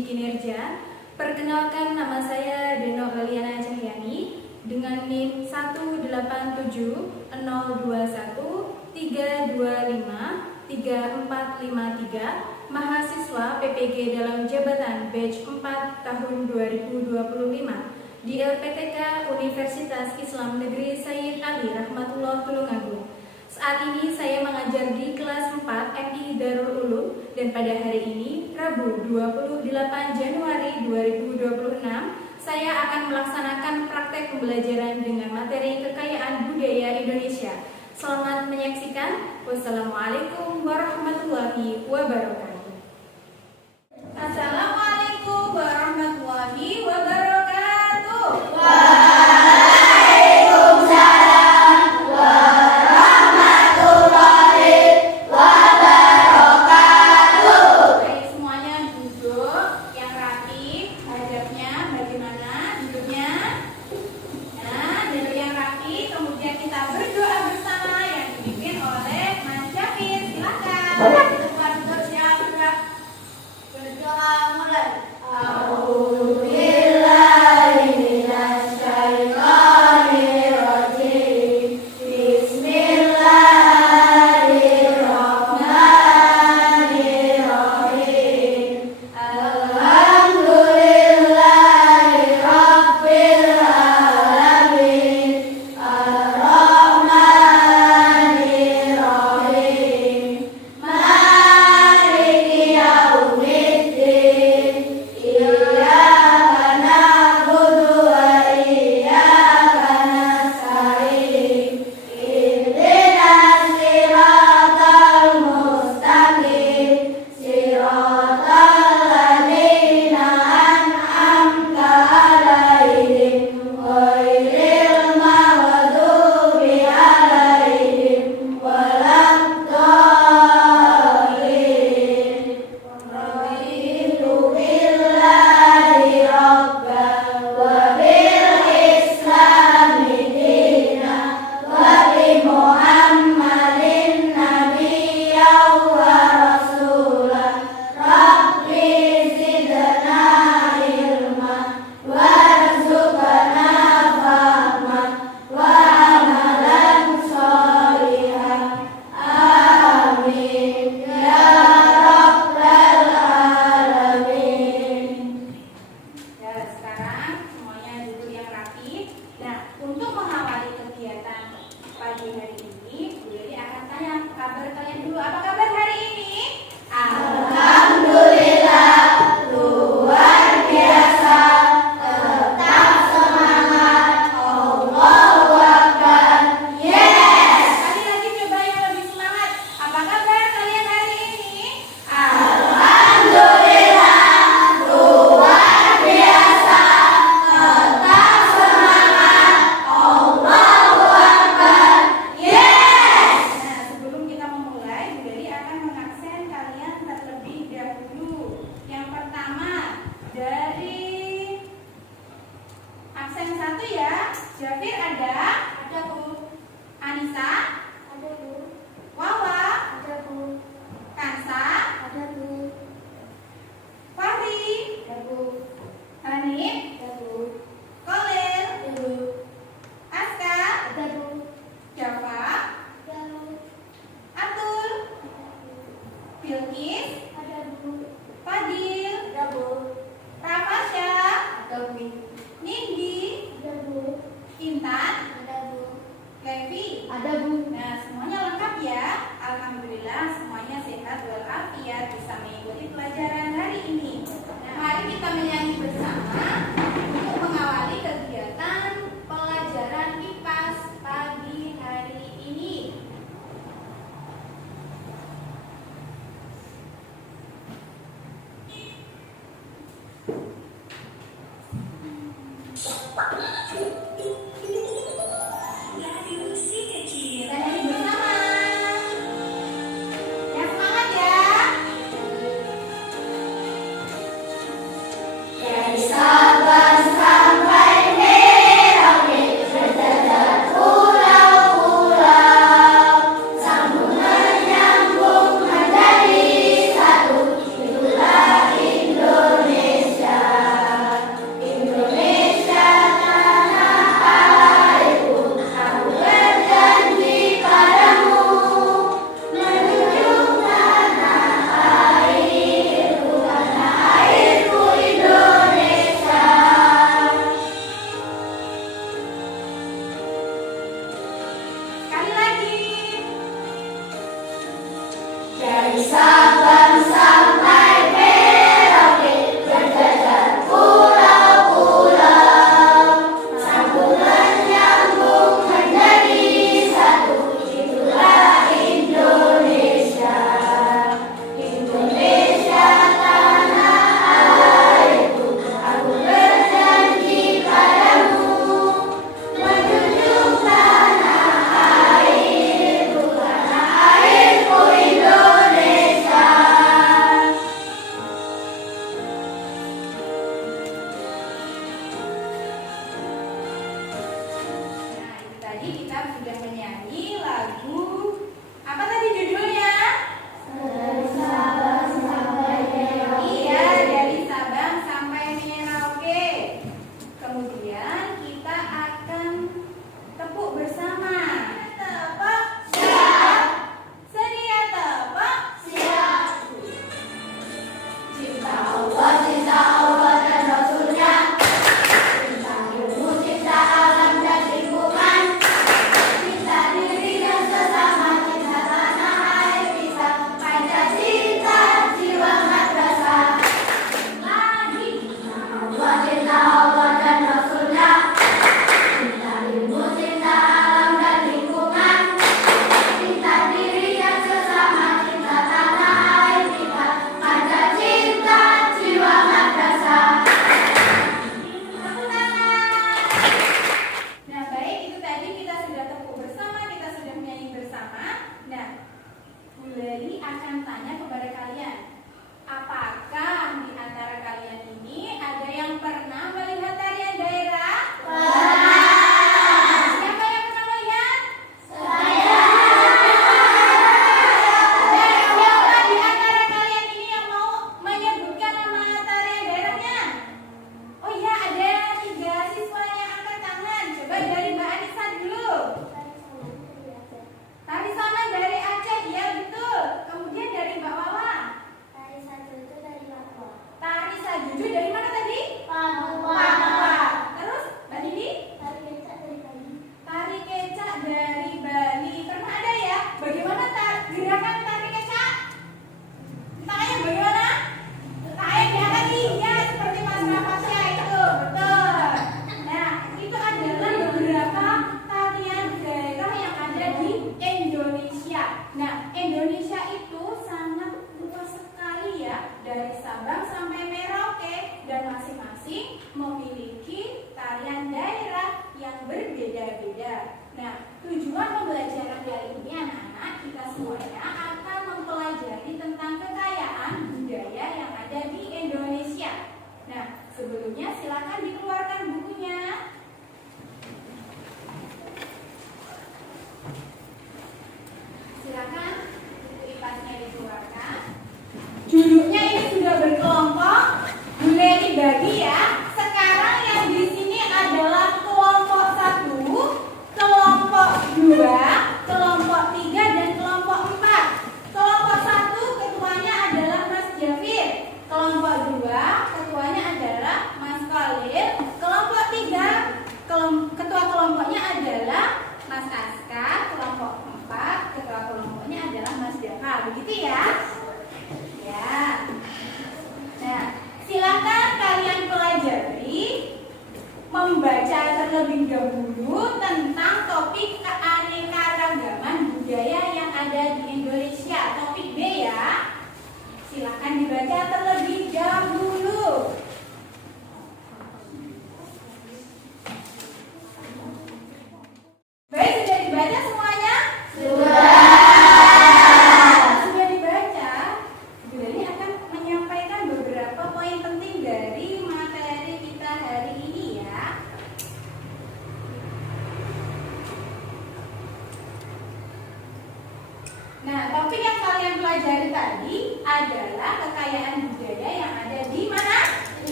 uji kinerja. Perkenalkan, nama saya Deno Liliana Cahyani dengan NIM 1870213253453, mahasiswa PPG dalam jabatan batch 4 tahun 2025 di LPTK Universitas Islam Negeri Sayyid Ali Rahmatullah Tulungagung. Saat ini saya mengajar di kelas 4 MI Darul Ulum dan pada hari ini, Rabu 28 Januari 2026, saya akan melaksanakan praktek pembelajaran dengan materi kekayaan budaya Indonesia. Selamat menyaksikan. Wassalamualaikum warahmatullahi wabarakatuh. Assalamualaikum warahmatullahi wabarakatuh.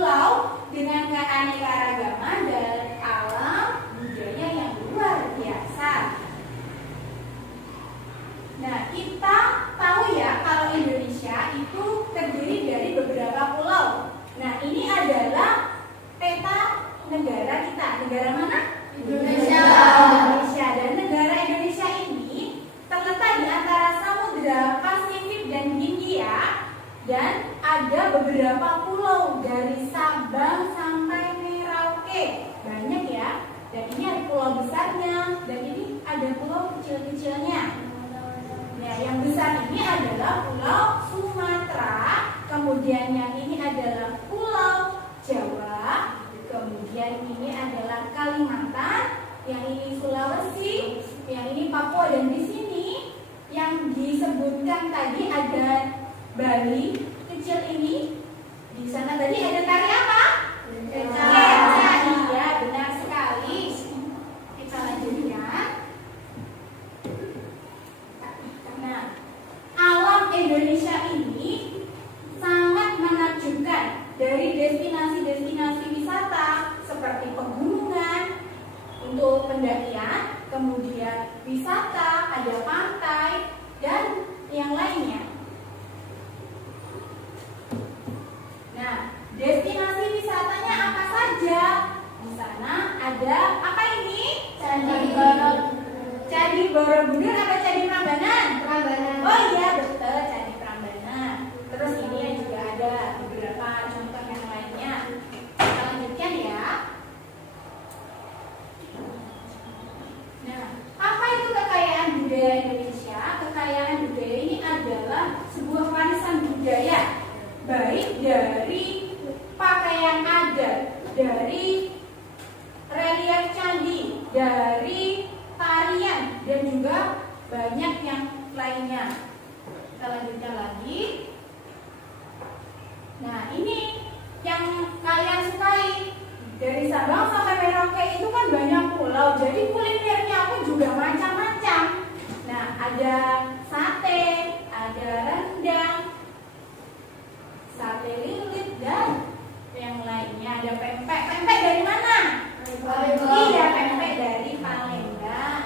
Pulau Dan ada beberapa pulau dari Sabang sampai Merauke. Banyak ya. Dan ini ada pulau besarnya, dan ini ada pulau kecil-kecilnya. Nah, yang besar ini adalah Pulau Sumatera, kemudian yang ini adalah Pulau Jawa, kemudian ini adalah Kalimantan, yang ini Sulawesi, yang ini Papua, dan di sini yang disebutkan tadi ada Bali kecil ini. Di sana tadi ada tari apa? Keca. Iya, benar sekali. Kita lanjutkan. Nah, alam Indonesia ini sangat menakjubkan. Dari destinasi-destinasi wisata seperti pegunungan untuk pendakian, kemudian wisata, ada pantai, dan yang lainnya. Nah, destinasi wisatanya apa saja? Di sana ada apa ini? Candi Borobudur apa Candi Prambanan? Prambanan. Oh iya, betul, Candi Prambanan. Terus ini juga ada beberapa contoh yang lainnya. Kita lanjutkan ya. Nah, apa itu kekayaan budaya Indonesia? Kekayaan budaya ini adalah sebuah warisan budaya, baik dari pakaian adat, dari relief candi, dari tarian, dan juga banyak yang lainnya. Kita lanjutkan lagi. Nah, ini yang kalian sukai. Dari Sabang sampai Merauke itu kan banyak pulau, jadi kulinernya pun juga macam-macam. Nah, ada sate, ada rendang, sate lilit, dan yang lainnya. Ada pempek. Pempek dari mana? Iya, pempek dari Palembang.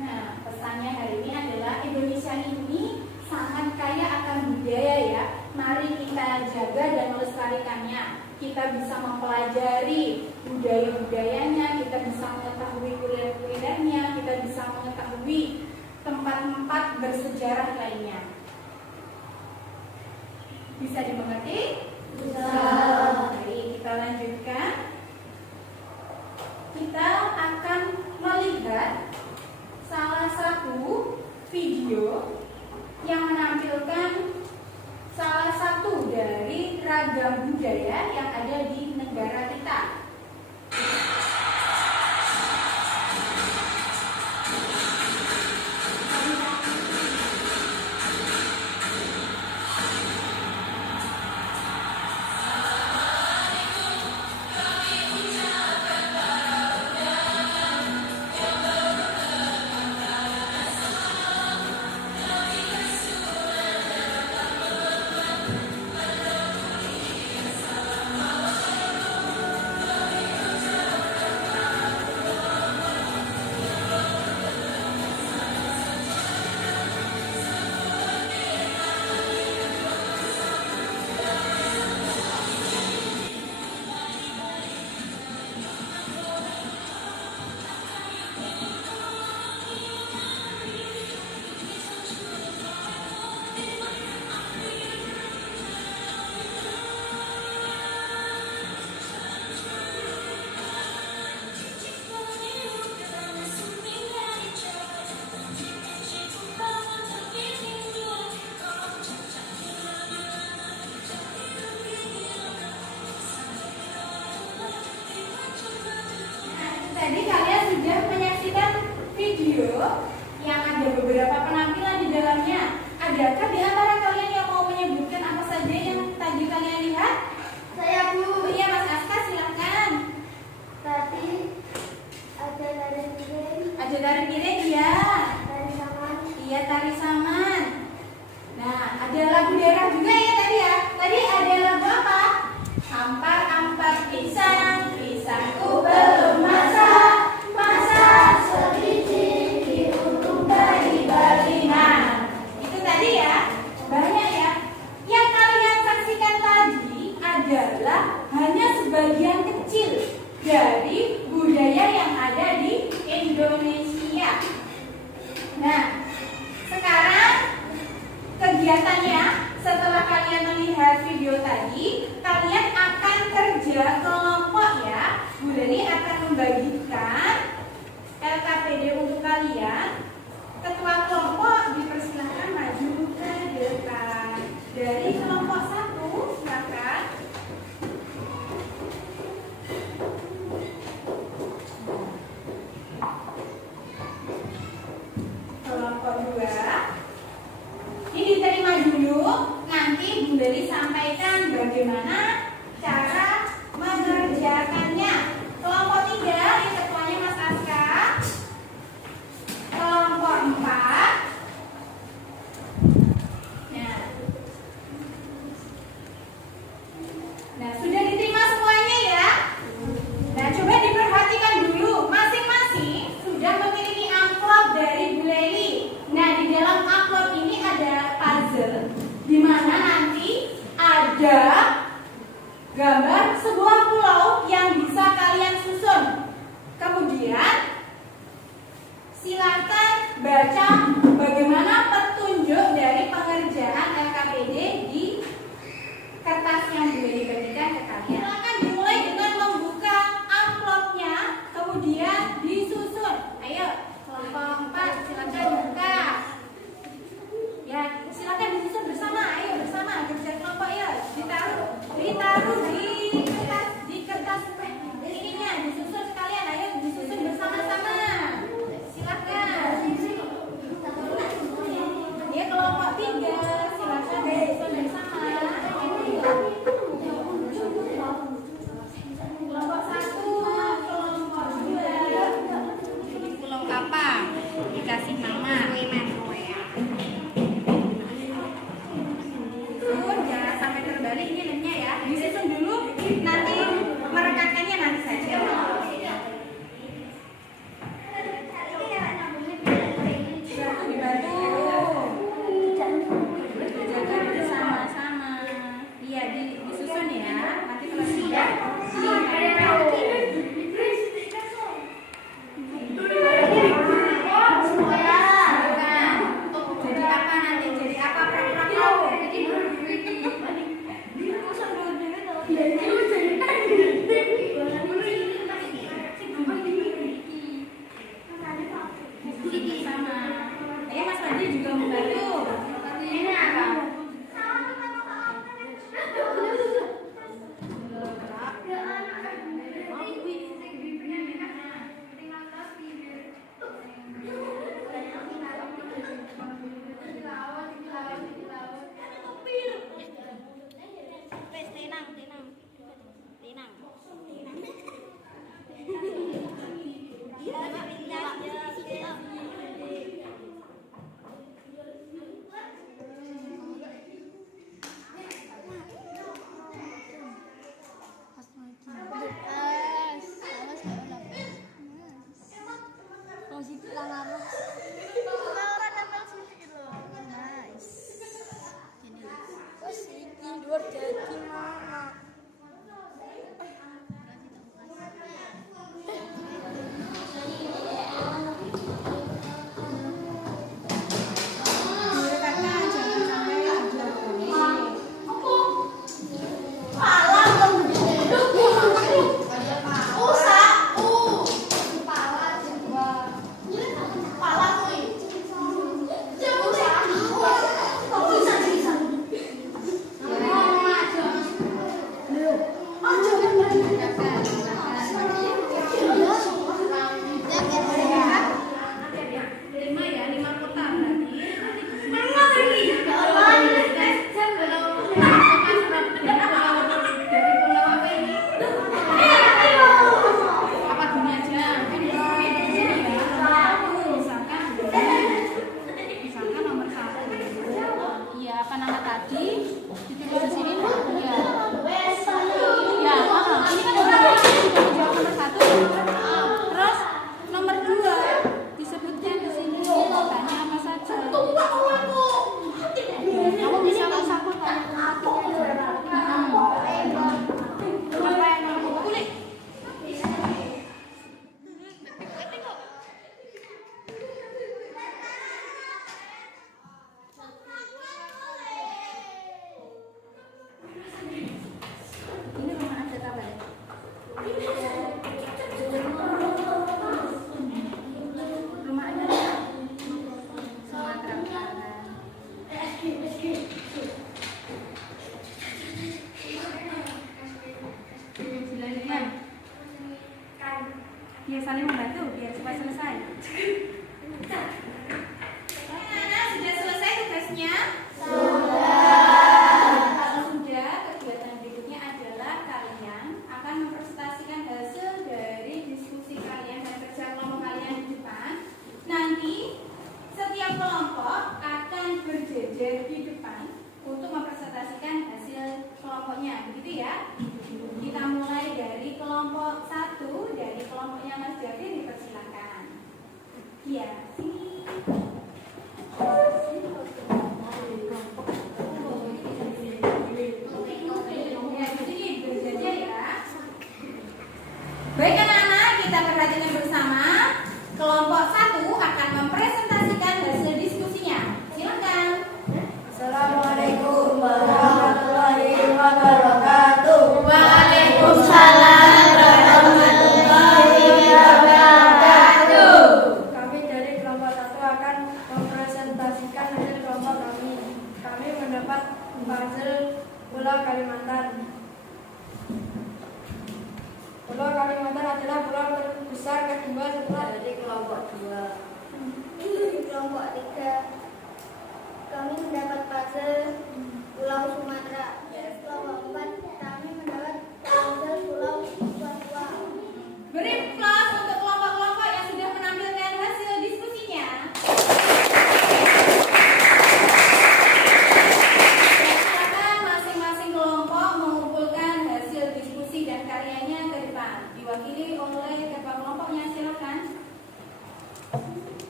Nah, pesannya hari ini adalah Indonesia ini sangat kaya akan budaya ya. Mari kita jaga dan melestarikannya. Kita bisa mempelajari budaya-budayanya, kita bisa mengetahui kuliah-kuliahnya, kita bisa mengetahui tempat-tempat bersejarah lainnya. Bisa dimengerti? Bisa. Baik, kita lanjutkan. Kita akan melihat salah satu video yang menampilkan salah satu dari ragam budaya yang ada di negara kita. Tadi kalian sudah menyaksikan video yang ada beberapa penampilan di dalamnya. Adakah di antara kalian yang mau menyebutkan apa saja yang tadi kalian lihat? Saya Bu. Iya, Mas Aska, silakan. Tadi ada tari piring, Ada tari piring, ya. tari saman. Iya, tari saman. Nah, ada lagu daerah juga ya tadi ya. Tadi ada lagu apa? Ampar-ampar pisang, pisangku belum masak, masak sebiji diuntung dari Balinan. Itu tadi ya, banyak ya. Yang kalian saksikan tadi adalah hanya sebagian kecil dari budaya yang ada di Indonesia. Nah, sekarang kegiatannya, setelah kalian melihat video tadi, kalian akan kerja kelompok ya. Bu Leni akan membagikan LKPD untuk kalian. Ketua kelompok dipersilahkan maju ke depan. Dari kelompok 1, silakan. Kelompok 2. Ini diterima dulu, nanti Bu Leli sampaikan bagaimana cara mengerjakannya. Kelompok 3, yang ketuanya Mas Aska. Kelompok 4. Nah, sudah diterima semuanya ya. Nah, coba diperhatikan dulu, masing-masing sudah memiliki amplop dari Bu Leli. Nah, di dalam amplop ini ada puzzle, di mana nanti ada gambar sebuah pulau yang bisa kalian susun. Kemudian silakan baca bagaimana petunjuk dari pengerjaan LKPD di kertas yang Bu Leli bagikan ke kalian. Silakan dimulai dengan membuka amplopnya, kemudian disusun. Ayo, kelompok 4 silakan dibuka. Ya, silakan disusun bersama. Ayo bersama kerja kelompok ya. Ditaruh di kertas ininya, disusun sekalian. Ayo disusun bersama-sama. Silakan. Ya, kelompok 3 silakan disusun bersama. Kelompok 1, kelompok 2. Jadi pulau apa? Dikasih nama. Jangan sampai terbalik ini lemnya ya. Disusun dulu, nanti merekatkannya nanti saja. Dibantu. Jaga bersama-sama. Iya, disusun ya. Nanti kalau sudah jadi apa nanti? Jadi apa sama. Ayo Mas Fadli juga membantu. Ini apa? saling membantu biar cepat selesai. Anak-anak sudah selesai tugasnya? Kalau sudah, kegiatan berikutnya adalah kalian akan mempresentasikan hasil dari diskusi kalian dan kerja kelompok kalian di depan. Nanti setiap kelompok akan berjejer di depan untuk mempresentasikan hasil kelompoknya, begitu ya? Kita mulai dari kelompok 1, dari kelompoknya Mas Javin, dipersilakan. Iya, sini. Ya, jadi berjejer ya. Baik anak-anak, kita perhatikan bersama. Kelompok 1 akan mempresentasikan hasil diskusinya. Silakan. Assalamualaikum warahmatullahi wabarakatuh. Waalaikumsalam warahmatullahi wabarakatuh. Kami dari kelompok 1 akan mempresentasikan hasil kelompok kami. Kami mendapat puzzle Pulau Kalimantan. Pulau Kalimantan adalah pulau terbesar kedua setelah Dari kelompok 2. Dari kelompok 3 kami mendapat puzzle Pulau Sumatera. Dari kelompok 4 kami mendapat puzzle Pulau Papua. Beri aplaus untuk kelompok-kelompok yang sudah menampilkan hasil diskusinya. Silakan masing-masing kelompok mengumpulkan hasil diskusi dan karyanya ke depan. Diwakili oleh ketua kelompoknya, silakan.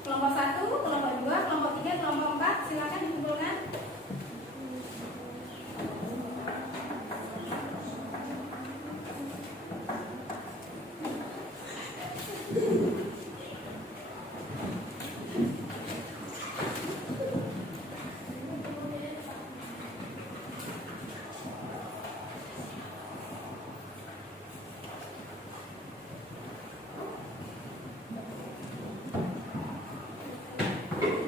Kelompok 1, kelompok 2, kelompok 3, kelompok 4, silakan dikumpulkan.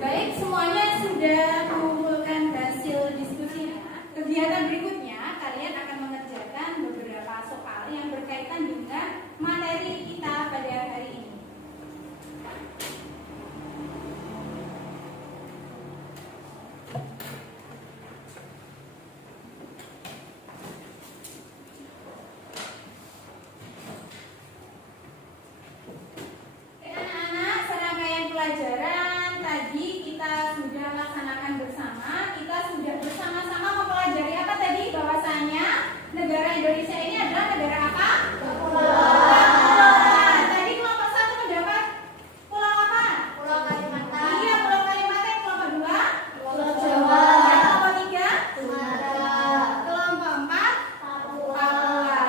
Baik, semuanya sudah mengumpulkan hasil diskusinya. Kegiatan berikutnya, kalian akan mengerjakan beberapa soal yang berkaitan dengan materi kita pada hari ini. Anak-anak, serangkaian pelajaran tadi kita sudah laksanakan bersama. Kita sudah bersama-sama mempelajari apa tadi? Bahwasanya negara Indonesia ini adalah negara apa? Kepulauan. Tadi kelompok 1 mendapat pulau apa? Pulau Kalimantan. Iya, Pulau Kalimantan. Kelompok 2? Pulau Jawa. Kelompok 3? Sumatera. Kelompok 4? Papua. Papua.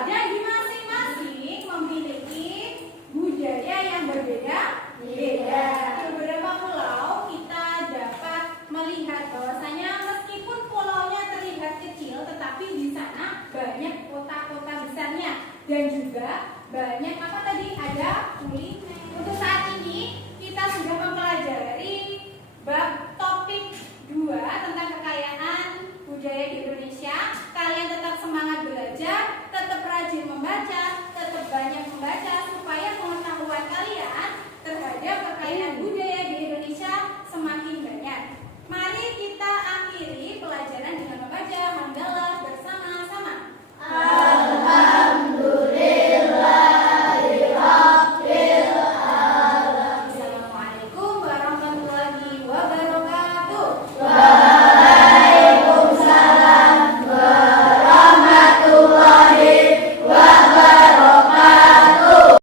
Dan di masing-masing memiliki budaya yang berbeda. Beda. Beberapa pulau kita dapat melihat bahwasanya meskipun pulaunya terlihat kecil, tetapi di sana banyak kota-kota besarnya dan juga banyak